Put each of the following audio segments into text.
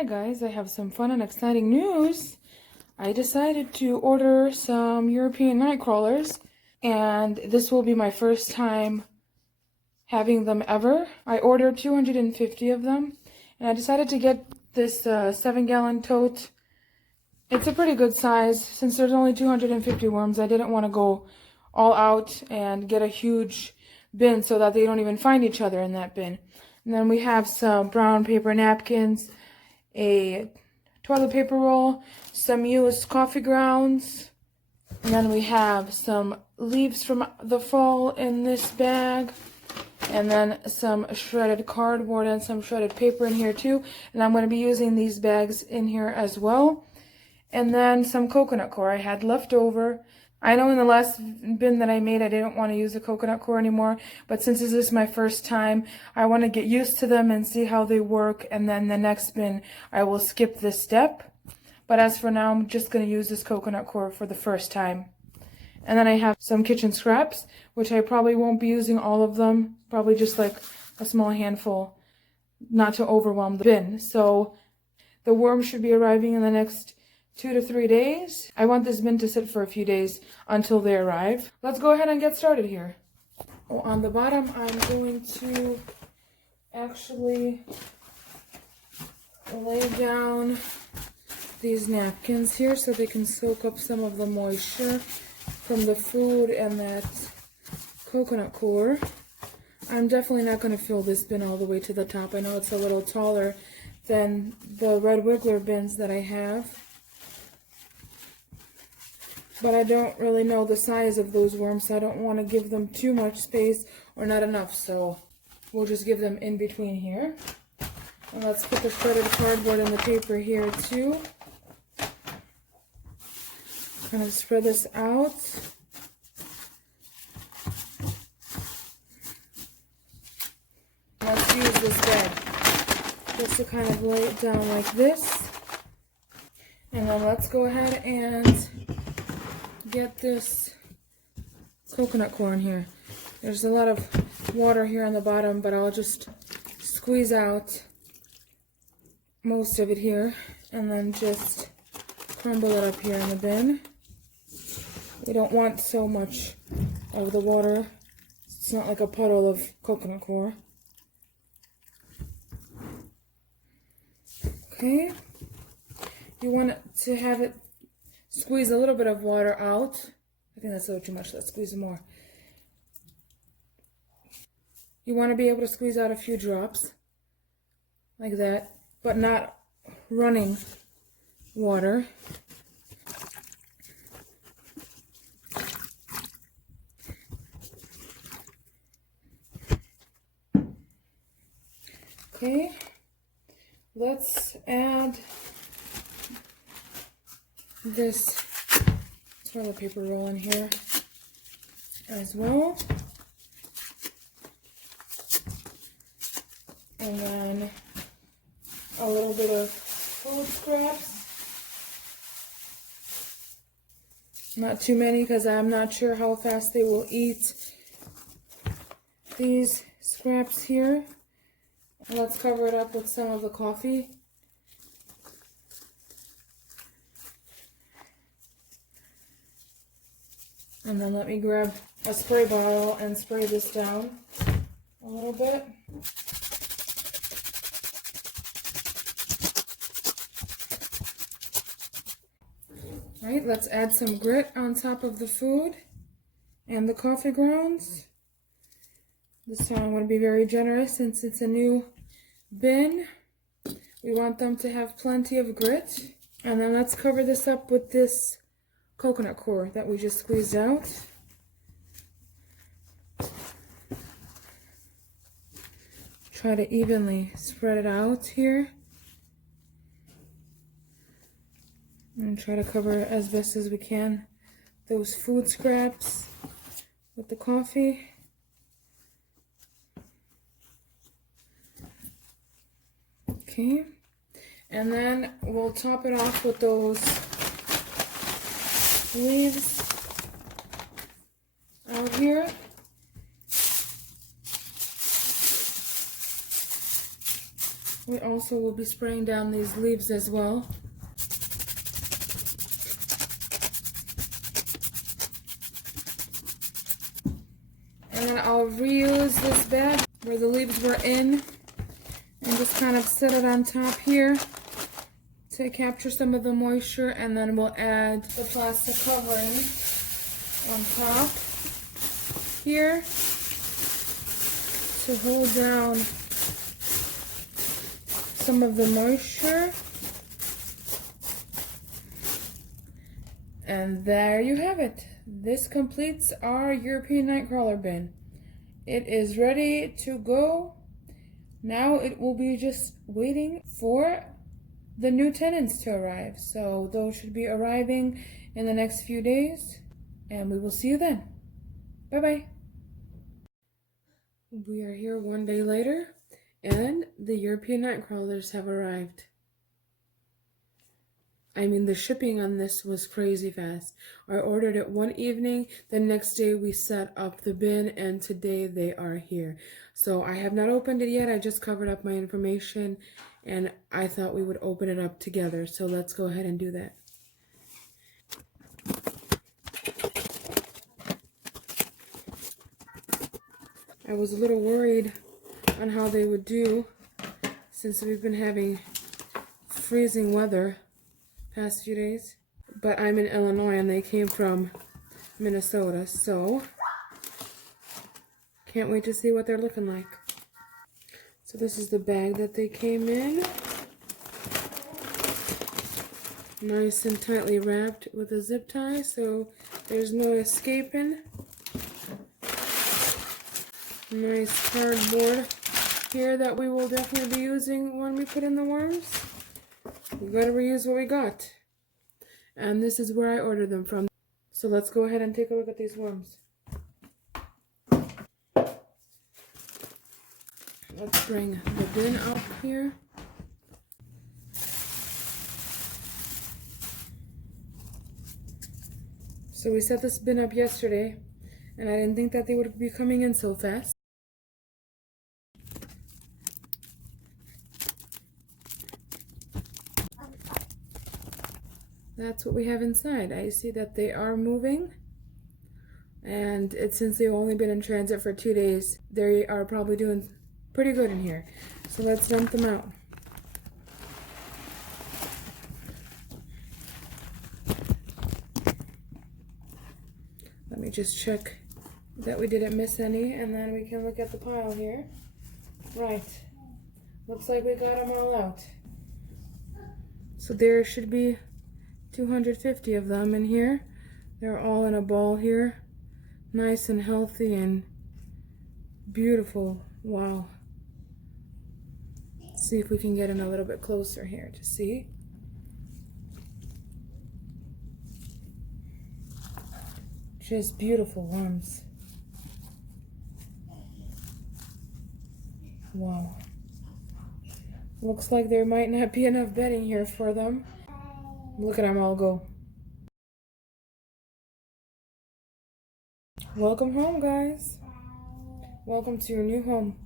Hi guys, I have some fun and exciting news. I decided to order some European Nightcrawlers, and this will be my first time having them ever. I ordered 250 of them, and I decided to get this 7-gallon tote. It's a pretty good size. Since there's only 250 worms, I didn't want to go all out and get a huge bin so that they don't even find each other in that bin. And then we have some brown paper napkins, a toilet paper roll, some used coffee grounds, and then we have some leaves from the fall in this bag, and then some shredded cardboard and some shredded paper in here too. And I'm going to be using these bags in here as well. And then some coconut core I had left over. I know in the last bin that I made, I didn't want to use the coconut core anymore, but since this is my first time, I want to get used to them and see how they work, and then the next bin, I will skip this step. But as for now, I'm just going to use this coconut core for the first time. And then I have some kitchen scraps, which I probably won't be using all of them, probably just like a small handful, not to overwhelm the bin. So the worms should be arriving in the next 2 to 3 days. I want this bin to sit for a few days until they arrive. Let's go ahead and get started here. On the bottom, I'm going to actually lay down these napkins here so they can soak up some of the moisture from the food and that coconut core. I'm definitely not going to fill this bin all the way to the top. I know it's a little taller than the red wiggler bins that I have, but I don't really know the size of those worms, so I don't want to give them too much space or not enough, so we'll just give them in between here. And let's put the shredded cardboard and the paper here too. Kind of spread this out. Let's use this bag just to kind of lay it down like this. And then let's go ahead and get this coconut core in here. There's a lot of water here on the bottom, but I'll just squeeze out most of it here and then just crumble it up here in the bin. We don't want so much of the water. It's not like a puddle of coconut core. Okay. You want to have it squeeze a little bit of water out. I think that's a little too much. Let's squeeze more. You want to be able to squeeze out a few drops like that, but not running water. Okay, let's add this toilet paper roll in here as well. And then a little bit of food scraps. Not too many because I'm not sure how fast they will eat these scraps here. Let's cover it up with some of the coffee. And then let me grab a spray bottle and spray this down a little bit. Alright, let's add some grit on top of the food and the coffee grounds. This time I'm going to be very generous since it's a new bin. We want them to have plenty of grit. And then let's cover this up with this coconut core that we just squeezed out. Try to evenly spread it out here. And try to cover as best as we can those food scraps with the coffee. Okay, and then we'll top it off with those leaves out here. We also will be spraying down these leaves as well. And then I'll reuse this bag where the leaves were in and just kind of set it on top here to capture some of the moisture, and then we'll add the plastic covering on top here to hold down some of the moisture. And there you have it. This completes our European Nightcrawler bin. It is ready to go. Now it will be just waiting for the new tenants to arrive. So those should be arriving in the next few days, and we will see you then. Bye-bye. We are here one day later, and the European Nightcrawlers have arrived. I mean, the shipping on this was crazy fast. I ordered it one evening, the next day we set up the bin, and today they are here. So I have not opened it yet. I just covered up my information, and I thought we would open it up together. So let's go ahead and do that. I was a little worried on how they would do since we've been having freezing weather past few days, but I'm in Illinois and they came from Minnesota, so can't wait to see what they're looking like. So this is the bag that they came in, nice and tightly wrapped with a zip tie, so there's no escaping. Nice cardboard here that we will definitely be using when we put in the worms. We gotta reuse what we got. And this is where I ordered them from. So let's go ahead and take a look at these worms. Let's bring the bin up here. So we set this bin up yesterday, and I didn't think that they would be coming in so fast. That's what we have inside. I see that they are moving, and since they've only been in transit for 2 days, they are probably doing pretty good in here. So let's dump them out. Let me just check that we didn't miss any, and then we can look at the pile here. Right, looks like we got them all out. So there should be 250 of them in here. They're all in a ball here, nice and healthy and beautiful. Wow. Let's see if we can get in a little bit closer here to see. Just beautiful worms. Wow. Looks like there might not be enough bedding here for them. Look at them all go. Welcome home, guys. Welcome to your new home.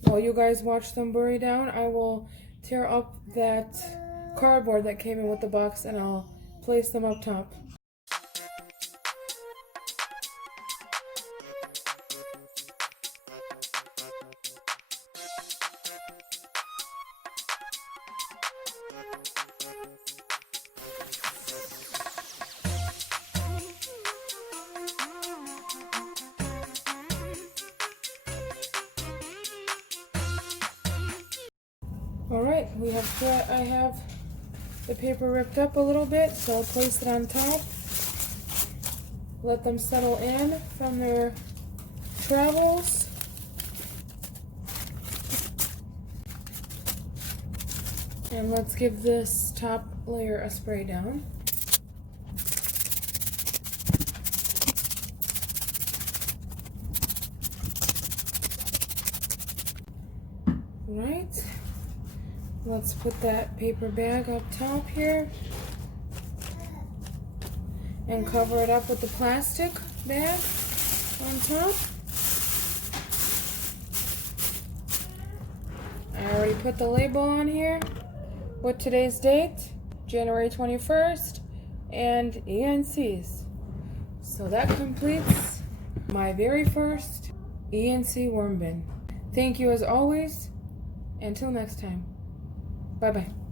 While you guys watch them bury down, I will tear up that cardboard that came in with the box and I'll place them up top. Alright, I have the paper ripped up a little bit, so I'll place it on top. Let them settle in from their travels. And let's give this top layer a spray down. Right. Let's put that paper bag up top here and cover it up with the plastic bag on top. already put the label on here with today's date, January 21st, and ENCs. So that completes my very first ENC worm bin. Thank you as always. Until next time. Bye-bye.